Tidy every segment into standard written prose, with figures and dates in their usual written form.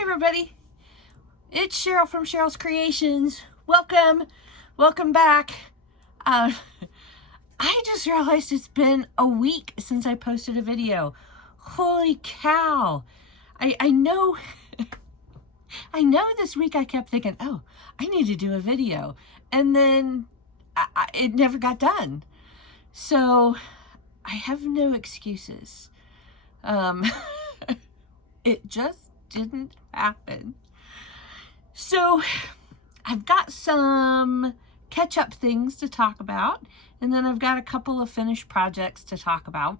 Hi everybody, it's Cheryl from Cheryl's Creations. Welcome back. I just realized it's been a week since I posted a video. Holy cow. I know I know this week I kept thinking, oh, I need to do a video, and then it never got done. So I have no excuses. It just didn't happen. So I've got some catch-up things to talk about, and then I've got a couple of finished projects to talk about.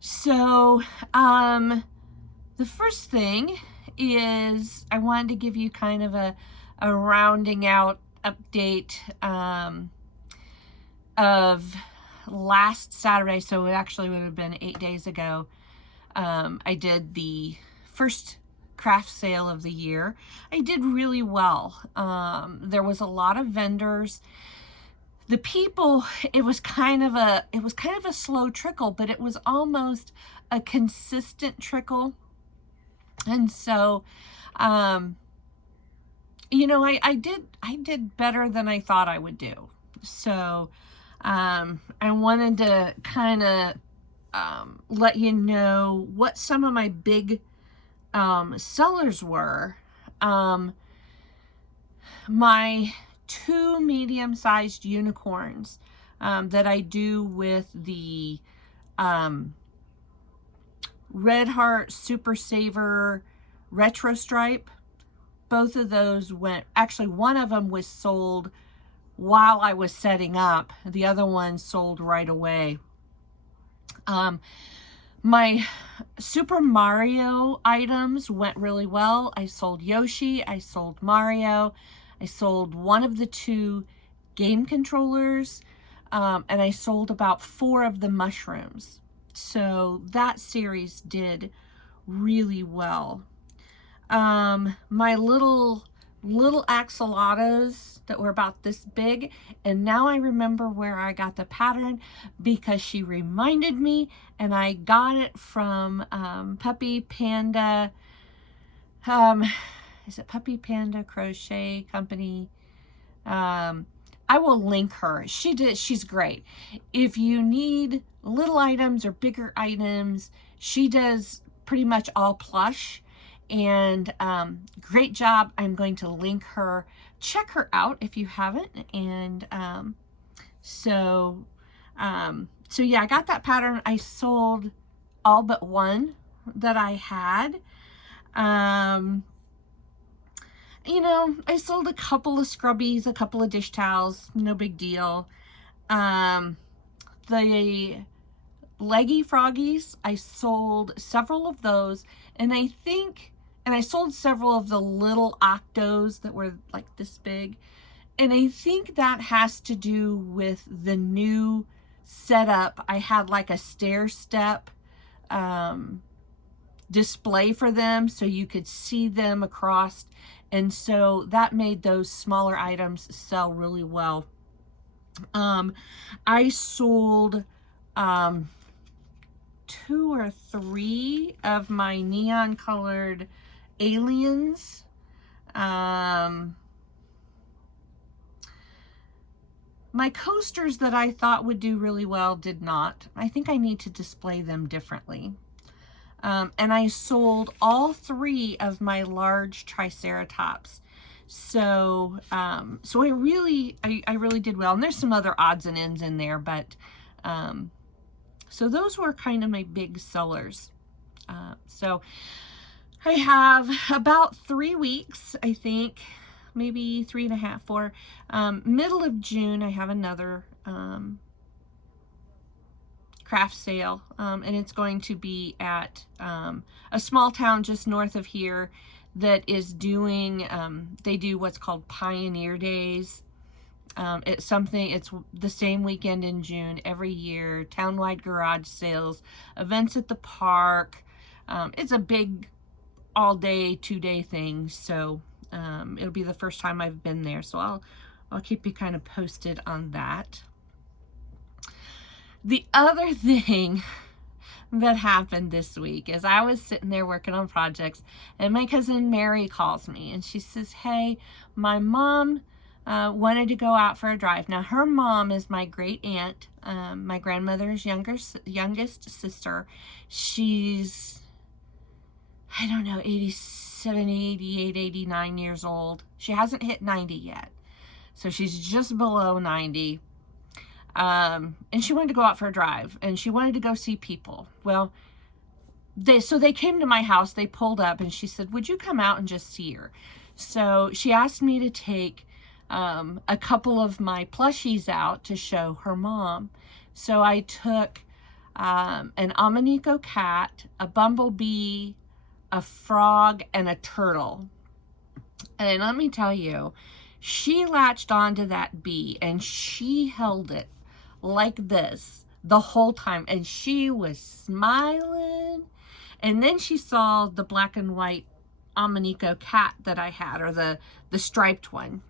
So the first thing is I wanted to give you kind of a rounding out update of last Saturday. So it actually would have been 8 days ago. I did the first craft sale of the year. I did really well. There was a lot of vendors. The people, it was kind of a slow trickle, but it was almost a consistent trickle. And so, you know, I did better than I thought I would do. So, I wanted to kind of let you know what some of my big sellers were. My 2 medium-sized unicorns that I do with the Red Heart Super Saver Retro Stripe. Both of those went, actually one of them was sold while I was setting up. The other one sold right away. My Super Mario items went really well. I sold Yoshi, I sold Mario, I sold one of the 2 game controllers, and I sold about 4 of the mushrooms. So that series did really well. My little axolotls that were about this big, and now I remember where I got the pattern because she reminded me, and I got it from Puppy Panda. Is it Puppy Panda Crochet Company? I will link her. She's great. If you need little items or bigger items, she does pretty much all plush. And great job. I'm going to link her. Check her out if you haven't. And so yeah, I got that pattern. I sold all but one that I had. You know, I sold a couple of scrubbies, a couple of dish towels, no big deal. The leggy froggies, I sold several of those, and I sold several of the little octos that were like this big. And I think that has to do with the new setup. I had like a stair step display for them so you could see them across. And so that made those smaller items sell really well. I sold 2 or 3 of my neon colored aliens. My coasters that I thought would do really well did not. I think I need to display them differently. And I sold all 3 of my large triceratops. So so I really did well. And there's some other odds and ends in there, but so those were kind of my big sellers. So I have about 3 weeks, I think, maybe 3.5, 4. Middle of June, I have another craft sale, and it's going to be at a small town just north of here that is doing, they do what's called Pioneer Days. It's the same weekend in June every year, townwide garage sales, events at the park. It's a big all-day, 2-day thing, so it'll be the first time I've been there, so I'll keep you kind of posted on that. The other thing that happened this week is I was sitting there working on projects, and my cousin Mary calls me, and she says, hey, my mom wanted to go out for a drive. Now, her mom is my great aunt, my grandmother's youngest sister. She's, I don't know, 87, 88, 89 years old. She hasn't hit 90 yet. So she's just below 90. And she wanted to go out for a drive, and she wanted to go see people. Well, they came to my house, they pulled up, and she said, would you come out and just see her? So she asked me to take a couple of my plushies out to show her mom. So I took an Amanico cat, a bumblebee, a frog, and a turtle. And let me tell you, she latched onto that bee, and she held it like this the whole time, and she was smiling. And then she saw the black and white Amanico cat that I had, or the striped one,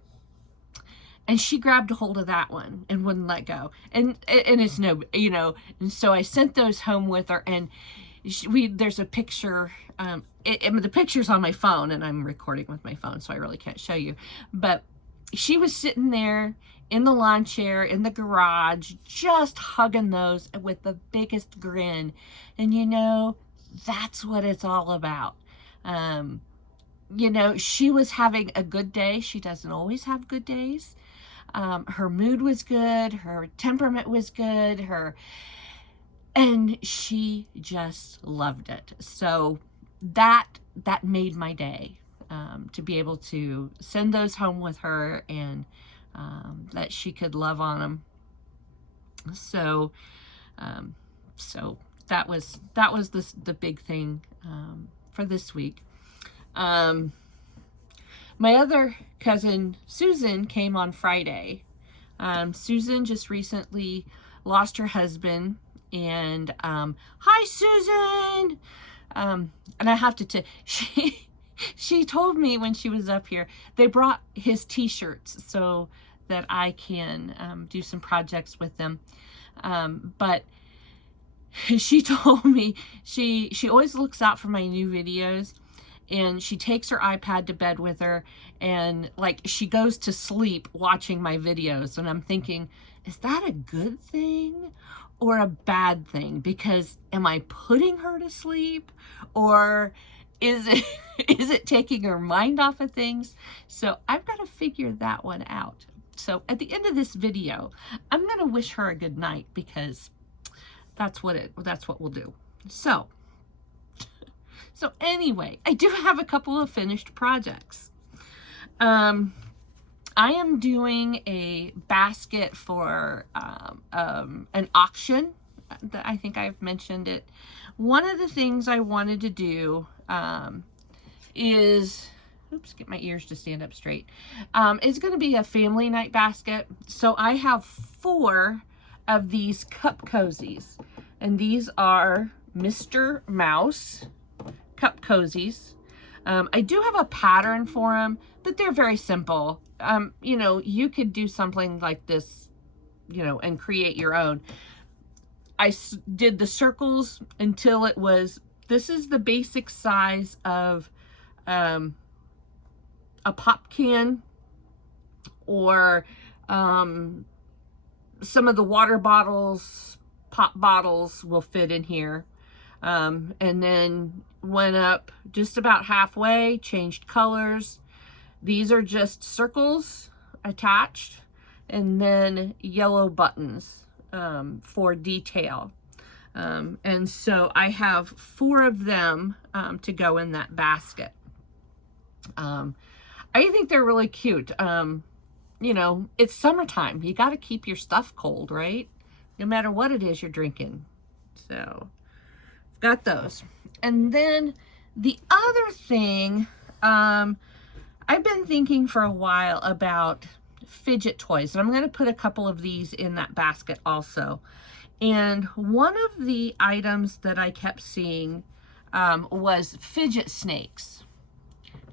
and she grabbed a hold of that one and wouldn't let go. And it's no, you know, and so I sent those home with her, and there's a picture, the picture's on my phone, and I'm recording with my phone, so I really can't show you, but she was sitting there in the lawn chair in the garage, just hugging those with the biggest grin. And you know, that's what it's all about. You know, she was having a good day. She doesn't always have good days. Her mood was good. Her temperament was good. And she just loved it. So that made my day, to be able to send those home with her, and that she could love on them. So that was the big thing for this week. My other cousin Susan came on Friday. Susan just recently lost her husband, and hi Susan. And I have to she told me when she was up here, they brought his t-shirts so that I can do some projects with them. But she told me she always looks out for my new videos, and she takes her iPad to bed with her, and like she goes to sleep watching my videos. And I'm thinking, is that a good thing or a bad thing? Because am I putting her to sleep, or is it taking her mind off of things? So I've got to figure that one out. So at the end of this video, I'm going to wish her a good night, because that's what we'll do. So anyway, I do have a couple of finished projects. I am doing a basket for an auction. I think I've mentioned it. One of the things I wanted to do is, get my ears to stand up straight. It's going to be a family night basket. So I have 4 of these cup cozies, and these are Mr. Mouse cup cozies. I do have a pattern for them, but they're very simple. You know, you could do something like this, you know, and create your own. I did the circles until it was, this is the basic size of a pop can, or some of the water bottles, pop bottles will fit in here. And then went up just about halfway, changed colors. These are just circles attached, and then yellow buttons for detail. And so I have 4 of them to go in that basket. I think they're really cute. You know, it's summertime. You got to keep your stuff cold, right? No matter what it is you're drinking. So I've got those. And then the other thing, I've been thinking for a while about fidget toys, and I'm going to put a couple of these in that basket also. And one of the items that I kept seeing was fidget snakes.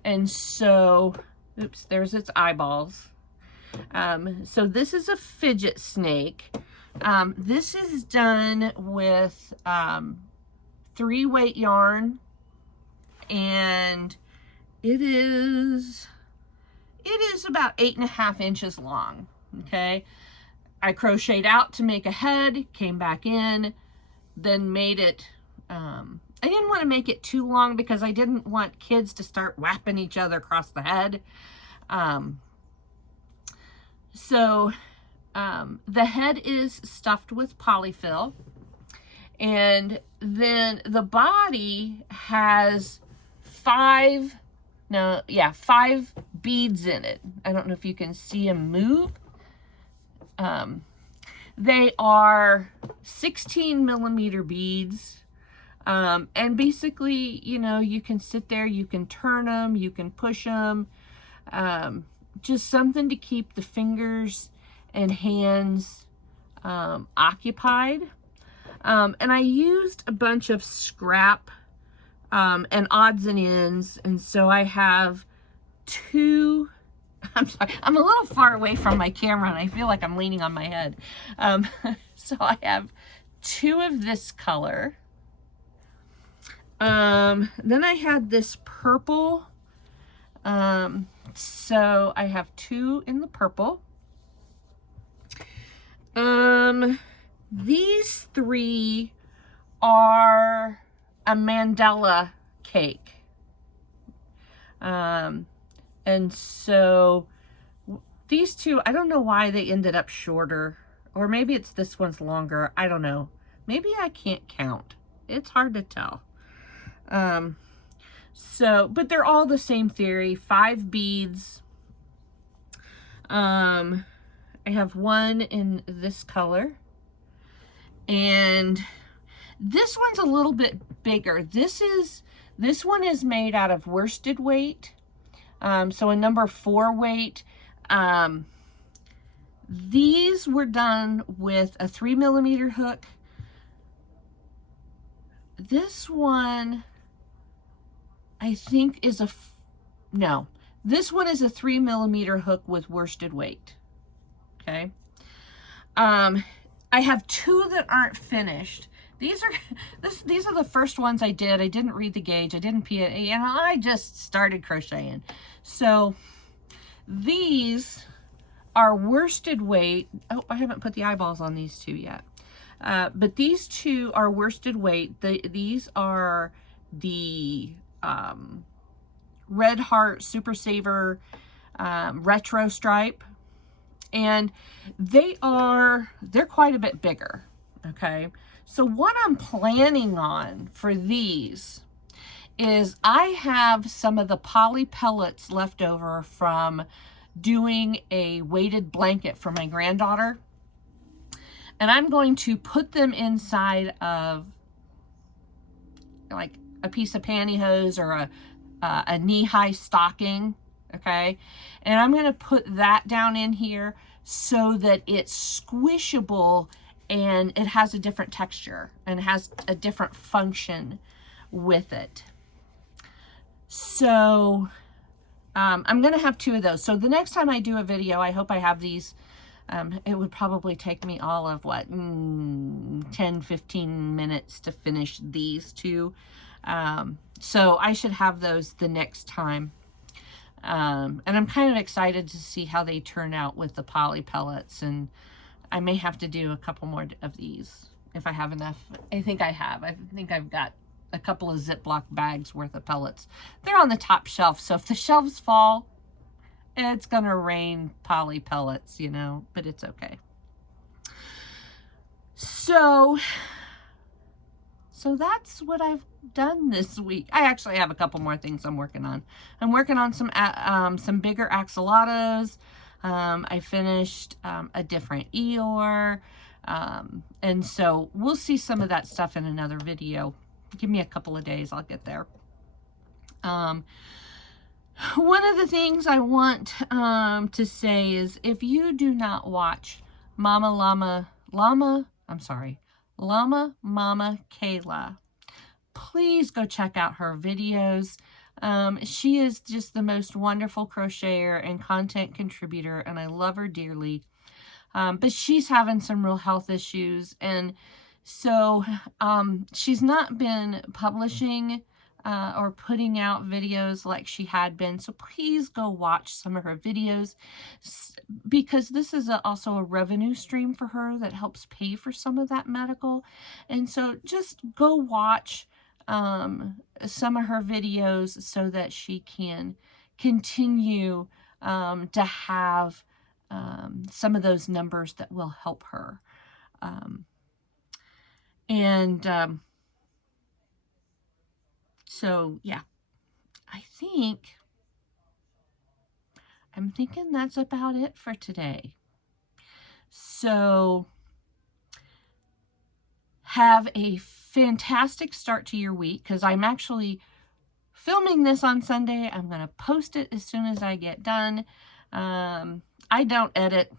And so, oops, there's its eyeballs. So this is a fidget snake. This is done with 3-weight yarn, and it is about 8.5 inches long. Okay, I crocheted out to make a head, came back in, then made it, I didn't want to make it too long because I didn't want kids to start whapping each other across the head. So the head is stuffed with polyfill, and then the body has 5 beads in it. I don't know if you can see them move. They are 16 millimeter beads. And basically, you know, you can sit there, you can turn them, you can push them, just something to keep the fingers and hands occupied. And I used a bunch of scrap and odds and ends, and so I have 2. I'm sorry, I'm a little far away from my camera and I feel like I'm leaning on my head. So I have 2 of this color. Then I had this purple. So I have 2 in the purple. These 3 are a mandala cake. And so these 2, I don't know why they ended up shorter, or maybe it's this one's longer. I don't know. Maybe I can't count. It's hard to tell. But they're all the same theory, 5 beads. I have 1 in this color, and this one's a little bit bigger. This one is made out of worsted weight. So a number 4 weight. These were done with a 3 millimeter hook. This one, I think, is this one is a 3 millimeter hook with worsted weight. Okay. I have 2 that aren't finished. These are the first ones I did. I didn't read the gauge. I didn't pee it, and I just started crocheting. So these are worsted weight. Oh, I haven't put the eyeballs on these 2 yet. But these 2 are worsted weight. These are the Red Heart Super Saver retro stripe, and they're quite a bit bigger. Okay, so what I'm planning on for these is I have some of the poly pellets left over from doing a weighted blanket for my granddaughter, and I'm going to put them inside of like a piece of pantyhose or a knee-high stocking. Okay, and I'm going to put that down in here so that it's squishable and it has a different texture and has a different function with it. So I'm going to have 2 of those. So the next time I do a video, I hope I have these. It would probably take me all of what, 10-15 minutes to finish these 2. So I should have those the next time. And I'm kind of excited to see how they turn out with the poly pellets, and I may have to do a couple more of these if I have enough. I think I have. I think I've got a couple of Ziploc bags worth of pellets. They're on the top shelf, so if the shelves fall, it's gonna rain poly pellets, you know, but it's okay. So that's what I've done this week. I actually have a couple more things I'm working on. I'm working on some bigger axolotls. I finished a different Eeyore. And so we'll see some of that stuff in another video. Give me a couple of days, I'll get there. One of the things I want to say is, if you do not watch Llama Mama Kayla, please go check out her videos. She is just the most wonderful crocheter and content contributor, and I love her dearly. But she's having some real health issues, and So she's not been publishing or putting out videos like she had been. So please go watch some of her videos, because this is also a revenue stream for her that helps pay for some of that medical. And so just go watch some of her videos so that she can continue to have some of those numbers that will help her. So yeah, I'm thinking that's about it for today. So have a fantastic start to your week, because I'm actually filming this on Sunday. I'm going to post it as soon as I get done. I don't edit,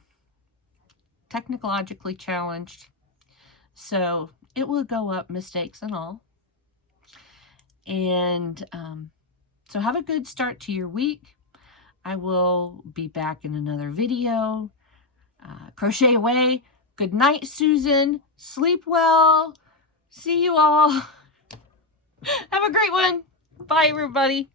technologically challenged, so it will go up, mistakes and all. And so have a good start to your week. I will be back in another video. Crochet away. Good night, Susan. Sleep well. See you all. Have a great one. Bye, everybody.